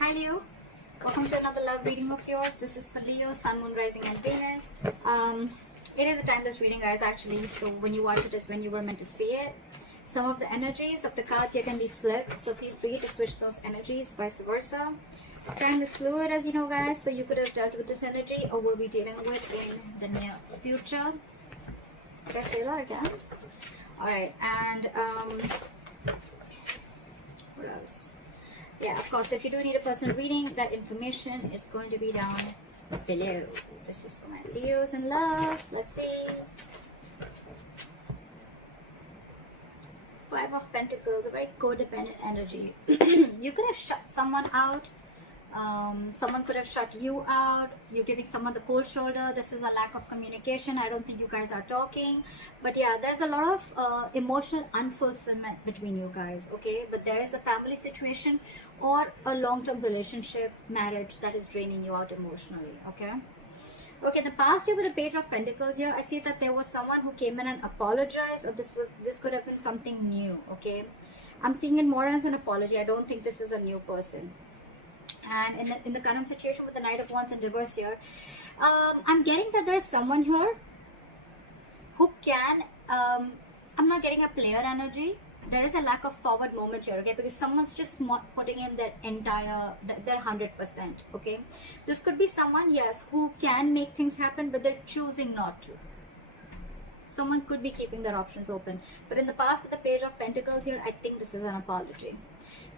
Hi Leo, welcome to another love reading of yours. This is for Leo, Sun, Moon, Rising and Venus. It is a timeless reading, guys, actually, so when you watch it is when you were meant to see it. Some of the energies of the cards here can be flipped, so feel free to switch those energies, vice versa. Time is fluid, as you know, guys, so you could have dealt with this energy or will be dealing with in the near future. Did I say that again? Alright, and what else? Yeah, of course, if you do need a personal reading, that information is going to be down below. This is for my Leos in love. Let's see. Five of Pentacles, a very codependent energy. You could have shut someone out. Someone could have shut you out. You're giving someone the cold shoulder. This is a lack of communication. I don't think you guys are talking, but yeah, there's a lot of emotional unfulfillment between you guys, okay? But there is a family situation or a long-term relationship, marriage, that is draining you out emotionally, okay? Okay, the past year with the Page of Pentacles here, I see that there was someone who came in and apologized, or this could have been something new, okay? I'm seeing it more as an apology. I don't think this is a new person. And in the current situation with the Knight of Wands in reverse here, I'm getting that there's someone here who can, I'm not getting a player energy. There is a lack of forward movement here, okay, because someone's just putting in their entire, their 100%, okay. This could be someone, yes, who can make things happen, but they're choosing not to. Someone could be keeping their options open, but in the past with the Page of Pentacles here, I think this is an apology.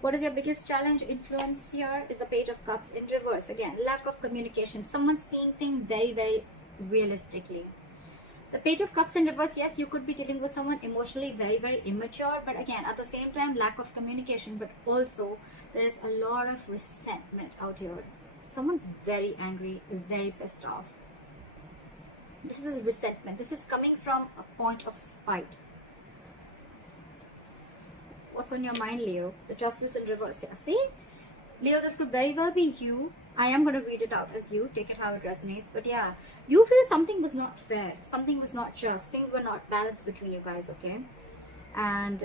What is your biggest challenge? Influence here is the Page of Cups in reverse. Again, lack of communication. Someone seeing things very, very realistically. The Page of Cups in reverse, yes, you could be dealing with someone emotionally very, very immature. But again, at the same time, lack of communication. But also, there's a lot of resentment out here. Someone's very angry, very pissed off. This is resentment. This is coming from a point of spite. What's on your mind, Leo? The Justice in reverse. Yeah, see? Leo, this could very well be you. I am going to read it out as you. Take it how it resonates. But yeah, you feel something was not fair. Something was not just. Things were not balanced between you guys, okay? And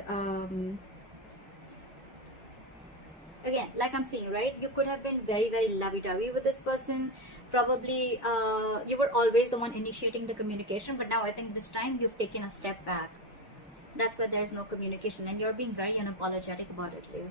again, like I'm saying, right? You could have been very, very lovey-dovey with this person. Probably you were always the one initiating the communication. But now I think this time you've taken a step back. That's why there's no communication and you're being very unapologetic about it, Leo.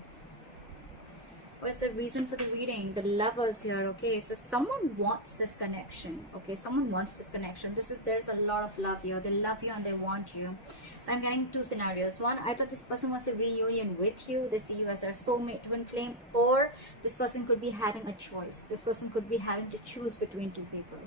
What's the reason for the reading? The Lovers here, okay? So someone wants this connection, okay? Someone wants this connection. There's a lot of love here. They love you and they want you. I'm getting two scenarios. One, either this person wants a reunion with you. They see you as their soulmate, twin flame, or this person could be having a choice. This person could be having to choose between two people.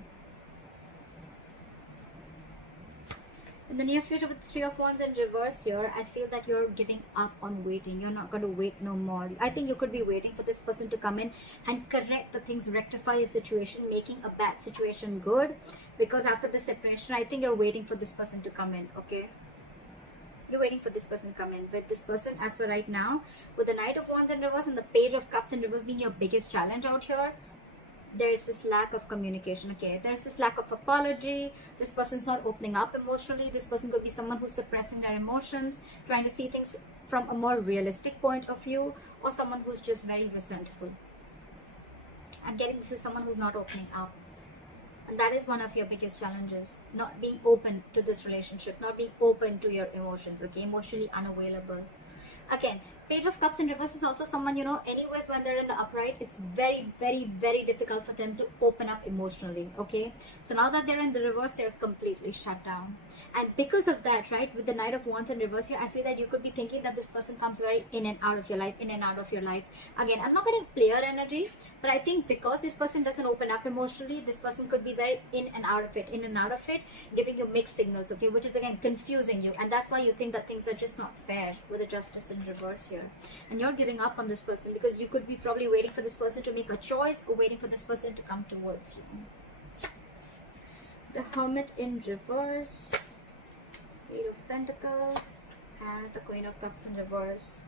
In the near future with Three of Wands in reverse here, I feel that you're giving up on waiting. You're not going to wait no more. I think you could be waiting for this person to come in and correct the things, rectify your situation, making a bad situation good. Because after the separation, I think you're waiting for this person to come in, okay? You're waiting for this person to come in. But this person, as for right now, with the Knight of Wands in reverse and the Page of Cups in reverse being your biggest challenge out here, there is this lack of communication, okay? There's this lack of apology. This person's not opening up emotionally. This person could be someone who's suppressing their emotions, trying to see things from a more realistic point of view, or someone who's just very resentful. I'm getting this is someone who's not opening up. And that is one of your biggest challenges. Not being open to this relationship, not being open to your emotions, okay? Emotionally unavailable. Again, Page of Cups in reverse is also someone, you know, anyways, when they're in the upright, it's very, very, very difficult for them to open up emotionally, okay? So now that they're in the reverse, they're completely shut down. And because of that, right, with the Knight of Wands in reverse here, I feel that you could be thinking that this person comes very in and out of your life, in and out of your life. Again, I'm not getting player energy, but I think because this person doesn't open up emotionally, this person could be very in and out of it, giving you mixed signals, okay, which is again confusing you. And that's why you think that things are just not fair with the Justice in reverse here. And you're giving up on this person because you could be probably waiting for this person to make a choice or waiting for this person to come towards you. The Hermit in reverse, Eight of Pentacles, and the Queen of Cups in reverse.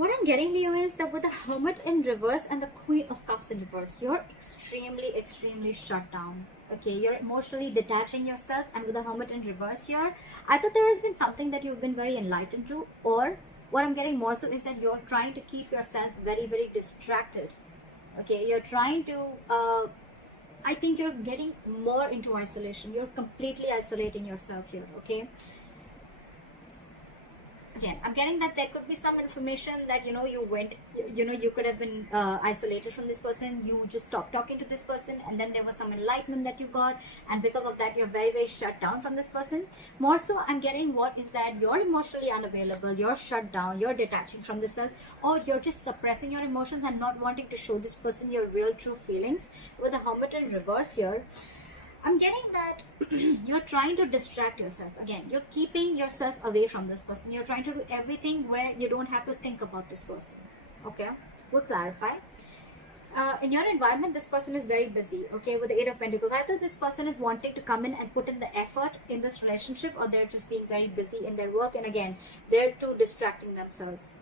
What I'm getting, Leo, is that with the Hermit in reverse and the Queen of Cups in reverse, you're extremely shut down. Okay, you're emotionally detaching yourself, and with the Hermit in reverse here, I thought there has been something that you've been very enlightened to, or what I'm getting more so is that you're trying to keep yourself very distracted. Okay, you're trying to, I think you're getting more into isolation. You're completely isolating yourself here, okay? Again, I'm getting that there could be some information that, you know, you went, you know, you could have been isolated from this person. You just stopped talking to this person, and then there was some enlightenment that you got, and because of that, you're very shut down from this person. More so, I'm getting what is that you're emotionally unavailable, you're shut down, you're detaching from this self, or you're just suppressing your emotions and not wanting to show this person your real true feelings. With the Hermit in reverse here, I'm getting that you're trying to distract yourself. Again, you're keeping yourself away from this person. You're trying to do everything where you don't have to think about this person. Okay, we'll clarify. In your environment, this person is very busy. Okay, with the Eight of Pentacles, either this person is wanting to come in and put in the effort in this relationship, or they're just being very busy in their work, and again, they're too distracting themselves.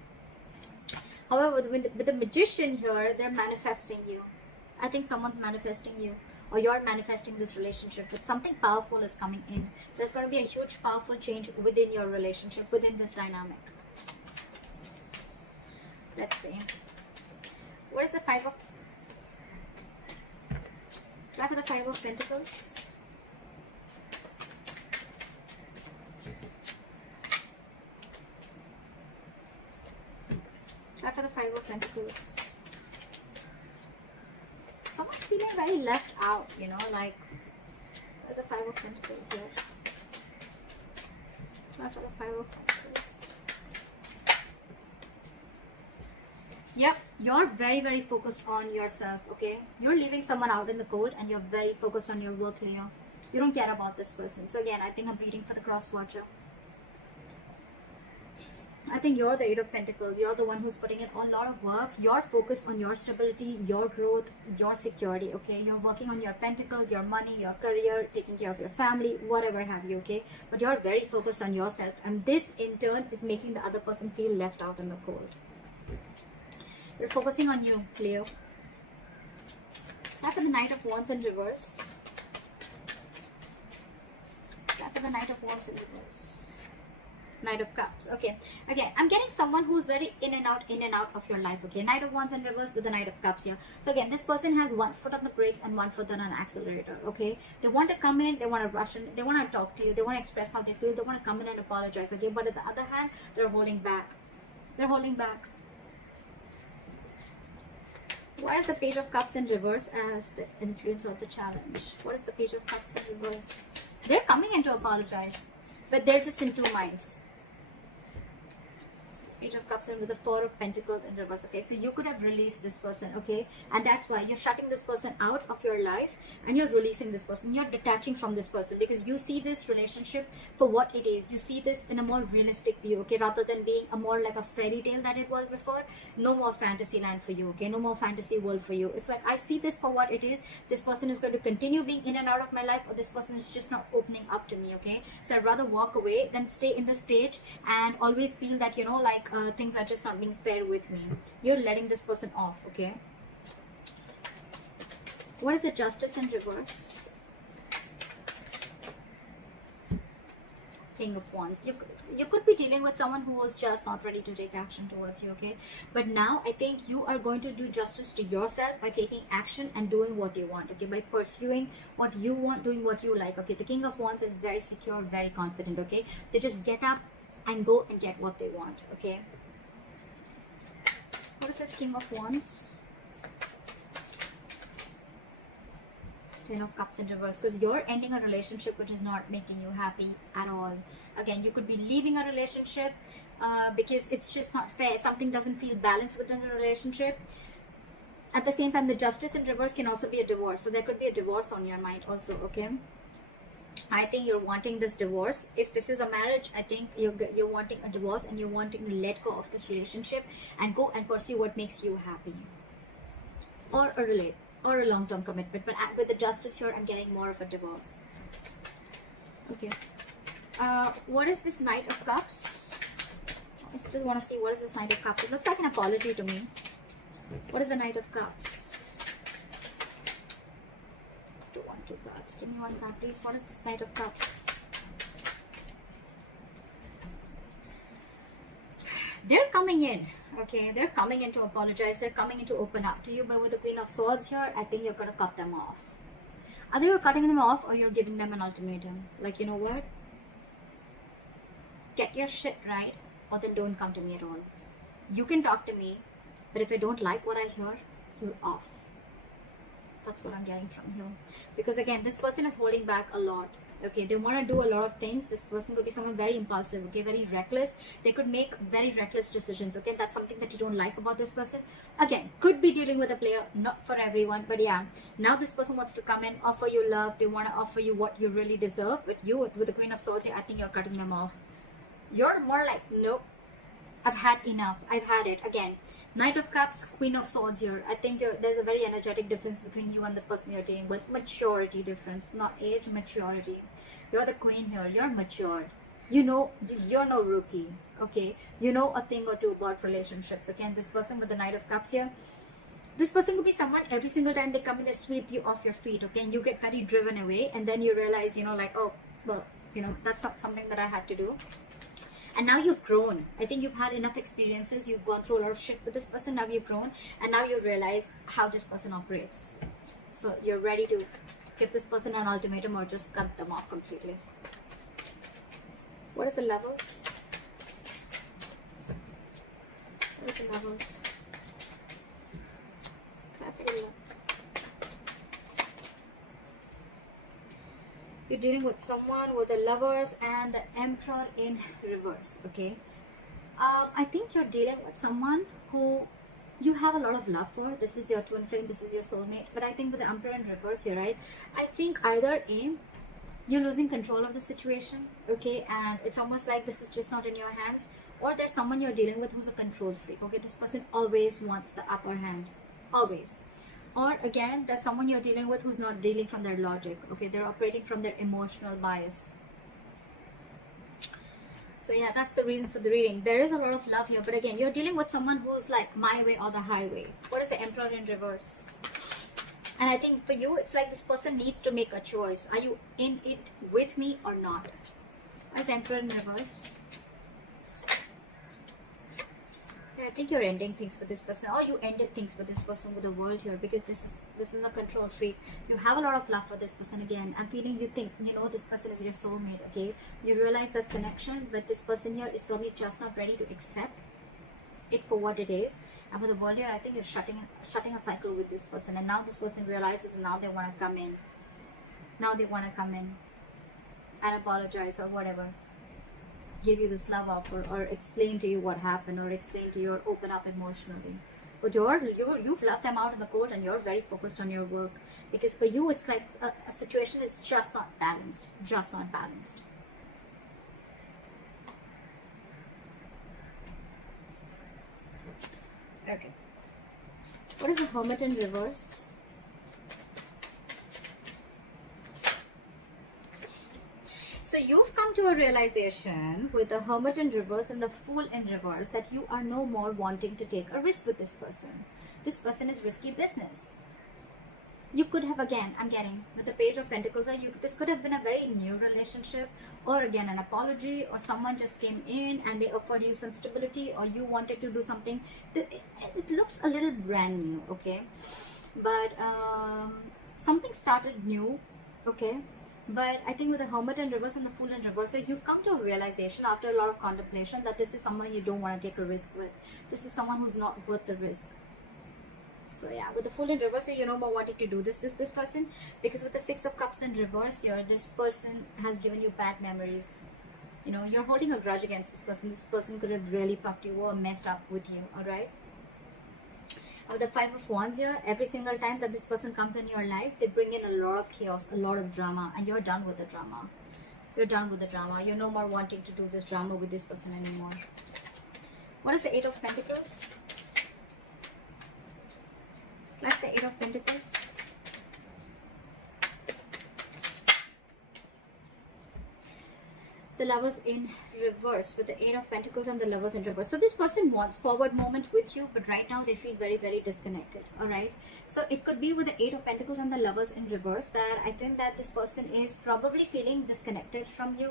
However, with the Magician here, they're manifesting you. I think someone's manifesting you, or you're manifesting this relationship, but something powerful is coming in. There's going to be a huge powerful change within your relationship, within this dynamic. Let's see. What is the Five of... Try for the Five of Pentacles. Try for the Five of Pentacles. Someone's feeling very left out, you know, like, there's a Five of Pentacles here. Try for the Five of Pentacles. Yep, you're very focused on yourself, okay? You're leaving someone out in the cold, and you're very focused on your work, Leo. You don't care about this person. So again, I think I'm reading for the cross watcher. I think you're the Eight of Pentacles. You're the one who's putting in a lot of work. You're focused on your stability, your growth, your security, okay? You're working on your pentacle, your money, your career, taking care of your family, whatever have you, okay? But you're very focused on yourself, and this in turn is making the other person feel left out in the cold. You're focusing on you, Leo. Try for the Knight of Wands in reverse. Try for the Knight of Wands in reverse. Knight of Cups. Okay, again, I'm getting someone who's very in and out of your life. Okay, Knight of Wands in reverse with the Knight of Cups here. So again, this person has one foot on the brakes and one foot on an accelerator. Okay, they want to come in, they want to rush in, they want to talk to you, they want to express how they feel, they want to come in and apologize. Okay, but on the other hand, they're holding back. They're holding back. Why is the Page of Cups in reverse as the influence of the challenge? What is the Page of Cups in reverse? They're coming in to apologize, but they're just in two minds. Page of Cups and with the Four of Pentacles in reverse. Okay, so you could have released this person, okay, and that's why you're shutting this person out of your life, and you're releasing this person. You're detaching from this person because you see this relationship for what it is. You see this in a more realistic view, okay, rather than being a more like a fairy tale that it was before. No more fantasy land for you, okay, no more fantasy world for you. It's like, I see this for what it is. This person is going to continue being in and out of my life, or this person is just not opening up to me, okay? So I'd rather walk away than stay in the stage and always feel that, you know, like things are just not being fair with me. You're letting this person off, okay? What is the Justice in reverse? King of Wands. You could be dealing with someone who was just not ready to take action towards you, okay? But now I think you are going to do justice to yourself by taking action and doing what you want, okay? By pursuing what you want, doing what you like, okay? The King of Wands is very secure, very confident, okay? They just get up and go and get what they want, okay? What is this King of Wands? Ten of Cups in reverse, because you're ending a relationship which is not making you happy at all. Again, you could be leaving a relationship because it's just not fair. Something doesn't feel balanced within the relationship. At the same time, the Justice in reverse can also be a divorce. So there could be a divorce on your mind also, okay? I think you're wanting this divorce. If this is a marriage, I think you're wanting a divorce, and you're wanting to let go of this relationship and go and pursue what makes you happy, or a long-term commitment. But with the Justice here, I'm getting more of a divorce. Okay. What is this Knight of Cups? I still want to see what is this Knight of Cups. It looks like an apology to me. What is the Knight of Cups? 2 cards. Give me one card, please. What is this Knight of Cups? They're coming in. Okay, they're coming in to apologize. They're coming in to open up to you. But with the Queen of Swords here, I think you're going to cut them off. Either you're cutting them off or you're giving them an ultimatum. Like, you know what? Get your shit right, or then don't come to me at all. You can talk to me, but if I don't like what I hear, you're off. That's what I'm getting from here. Because again, this person is holding back a lot. Okay, they want to do a lot of things. This person could be someone very impulsive, okay, very reckless. They could make very reckless decisions, okay. That's something that you don't like about this person. Again, could be dealing with a player, not for everyone, but yeah. Now this person wants to come in, offer you love. They want to offer you what you really deserve. But you, with the Queen of Swords here, I think you're cutting them off. You're more like, nope, I've had enough. I've had it. Again, Knight of Cups, Queen of Swords here. I think there's a very energetic difference between you and the person you're dating with. Maturity difference, not age, maturity. You're the queen here. You're matured. You know, you're no rookie. Okay, you know a thing or two about relationships. Okay, and this person with the Knight of Cups here, this person could be someone, every single time they come in, they sweep you off your feet. Okay, and you get very driven away, and then you realize, you know, like, oh, well, you know, that's not something that I had to do. And now you've grown. I think you've had enough experiences. You've gone through a lot of shit with this person. Now you've grown. And now you realize how this person operates. So you're ready to give this person an ultimatum or just cut them off completely. What is the levels? What is the levels? You're dealing with someone with the Lovers and the Emperor in reverse, okay? I think you're dealing with someone who you have a lot of love for. This is your twin flame, this is your soulmate. But I think with the Emperor in reverse here, right? I think either A, you're losing control of the situation, okay? And it's almost like this is just not in your hands. Or there's someone you're dealing with who's a control freak, okay? This person always wants the upper hand, always. Or again, there's someone you're dealing with who's not dealing from their logic. Okay, they're operating from their emotional bias. So yeah, that's the reason for the reading. There is a lot of love here, but again, you're dealing with someone who's like my way or the highway. What is the Emperor in reverse? And I think for you, it's like this person needs to make a choice. Are you in it with me or not? What is the Emperor in reverse? I think you're ending things with this person, or you ended things with this person with the World here, because this is a control freak. You have a lot of love for this person. Again, I'm feeling you think, you know, this person is your soulmate, okay? You realize there's connection, but this person here is probably just not ready to accept it for what it is. And with the World here, I think you're shutting a cycle with this person, and now this person realizes, and now they want to come in. Now they want to come in and apologize or whatever. Give you this love offer or explain to you what happened or explain to you or open up emotionally. But you've left them out in the cold and you're very focused on your work, because for you it's like a situation is just not balanced. Just not balanced. Okay. What is the Hermit in reverse? So you've come to a realization with the Hermit in reverse and the Fool in reverse that you are no more wanting to take a risk with this person. This person is risky business. You could have, again, I'm getting with the Page of Pentacles, this could have been a very new relationship, or again an apology, or someone just came in and they offered you some stability, or you wanted to do something. It looks a little brand new, okay? But something started new, okay? But I think with the Hermit in reverse and the Fool in reverse, so you've come to a realization after a lot of contemplation that this is someone you don't want to take a risk with. This is someone who's not worth the risk. So yeah, with the Fool in reverse, you're no more wanting to do this person, because with the Six of Cups in reverse here, this person has given you bad memories. You know, you're holding a grudge against this person. This person could have really fucked you or messed up with you, alright? With the Five of Wands here, every single time that this person comes in your life, they bring in a lot of chaos, a lot of drama, and you're done with the drama. You're done with the drama. You're no more wanting to do this drama with this person anymore. What is the Eight of Pentacles? Like the Eight of Pentacles. the Lovers in reverse, with the Eight of Pentacles and the Lovers in reverse. So this person wants forward moment with you, but right now they feel very, very disconnected. All right, so it could be with the Eight of Pentacles and the Lovers in reverse that I think that this person is probably feeling disconnected from you.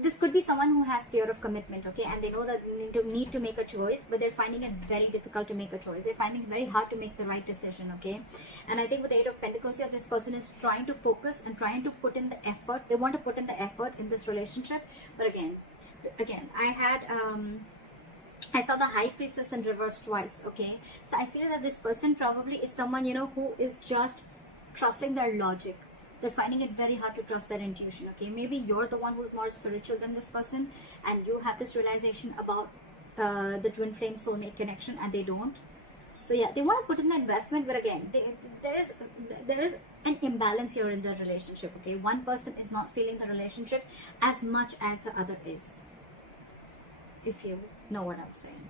This could be someone who has fear of commitment, okay, and they know that they need to make a choice, but they're finding it very difficult to make a choice. They're finding it very hard to make the right decision, okay. And I think with the Eight of Pentacles here, this person is trying to focus and trying to put in the effort. They want to put in the effort in this relationship, but again, I saw the High Priestess in reverse twice, okay. So I feel that this person probably is someone, you know, who is just trusting their logic. They're finding it very hard to trust their intuition, okay. Maybe you're the one who's more spiritual than this person, and you have this realization about the twin flame soulmate connection, and they don't. So yeah, they want to put in the investment, but again, there is an imbalance here in the relationship, okay. One person is not feeling the relationship as much as the other is, if you know what I'm saying.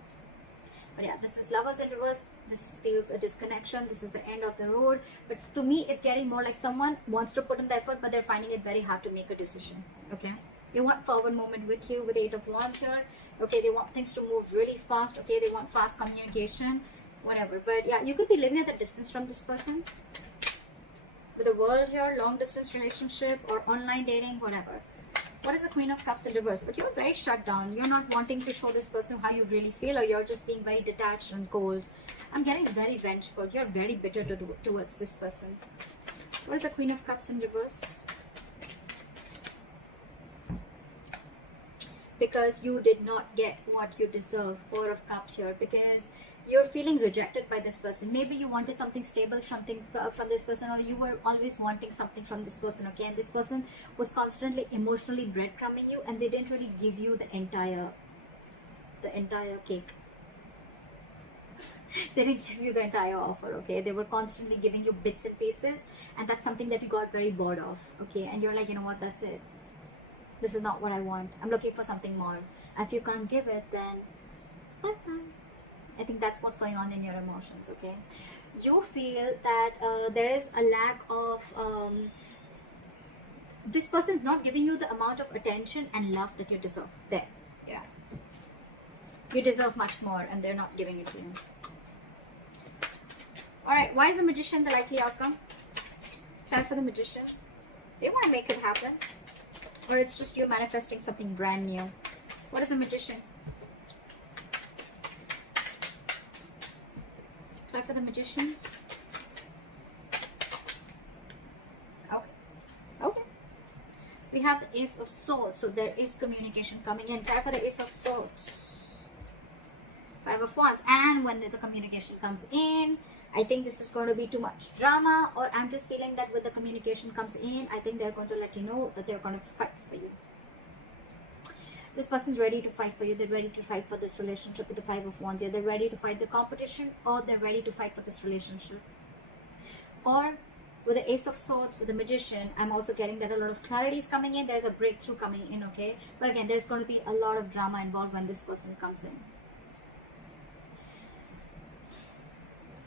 But yeah, this is Lovers in reverse. This feels a disconnection. This is the end of the road. But to me, it's getting more like someone wants to put in the effort, but they're finding it very hard to make a decision. Okay, they want forward movement with you with the Eight of Wands here. Okay, they want things to move really fast. Okay, they want fast communication, whatever. But yeah, you could be living at a distance from this person. With the World here, long distance relationship or online dating, whatever. What is the Queen of Cups in reverse? But you're very shut down. You're not wanting to show this person how you really feel, or you're just being very detached and cold. I'm getting very vengeful. You're very bitter towards this person. What is the Queen of Cups in reverse? Because you did not get what you deserve. Four of Cups here. Because you're feeling rejected by this person. Maybe you wanted something stable, something from this person, or you were always wanting something from this person, okay. And this person was constantly emotionally breadcrumbing you, and they didn't really give you the entire cake. They didn't give you the entire offer, okay. They were constantly giving you bits and pieces, and that's something that you got very bored of, okay. And you're like, you know what, that's it. This is not what I want. I'm looking for something more. If you can't give it, then bye-bye. I think that's what's going on in your emotions, okay. You feel that there is a lack of this person is not giving you the amount of attention and love that you deserve. There, yeah, you deserve much more, and they're not giving it to you. All right, why is the Magician the likely outcome? Time for the Magician. They want to make it happen, or it's just you manifesting something brand new. What is the Magician? Try for the Magician. Okay. We have the Ace of Swords, so there is communication coming in. Try for the Ace of Swords. Five of Wands. And when the communication comes in, I think this is going to be too much drama, or I'm just feeling that with the communication comes in, I think they're going to let you know that they're going to fight for you. This person's ready to fight for you. They're ready to fight for this relationship with the Five of Wands here. They're ready to fight the competition, or they're ready to fight for this relationship. Or with the Ace of Swords, with the Magician, I'm also getting that a lot of clarity is coming in. There's a breakthrough coming in, okay? But again, there's going to be a lot of drama involved when this person comes in.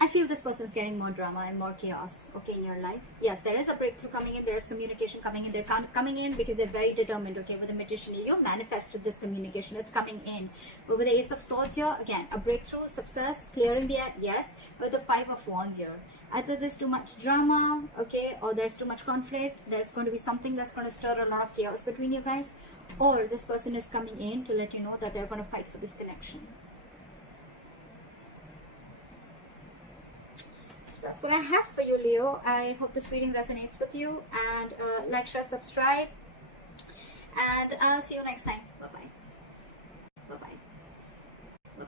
I feel this person is getting more drama and more chaos, okay, in your life. Yes, there is a breakthrough coming in. There is communication coming in. They're coming in because they're very determined, okay. With the Magician, you manifested this communication. It's coming in. But with the Ace of Swords here, again, a breakthrough, success, clearing the air, yes. With the Five of Wands here, either there's too much drama, okay, or there's too much conflict. There's going to be something that's going to stir a lot of chaos between you guys. Or this person is coming in to let you know that they're going to fight for this connection. That's what I have for you, Leo. I hope this reading resonates with you, and like, share, subscribe, and I'll see you next time. Bye bye.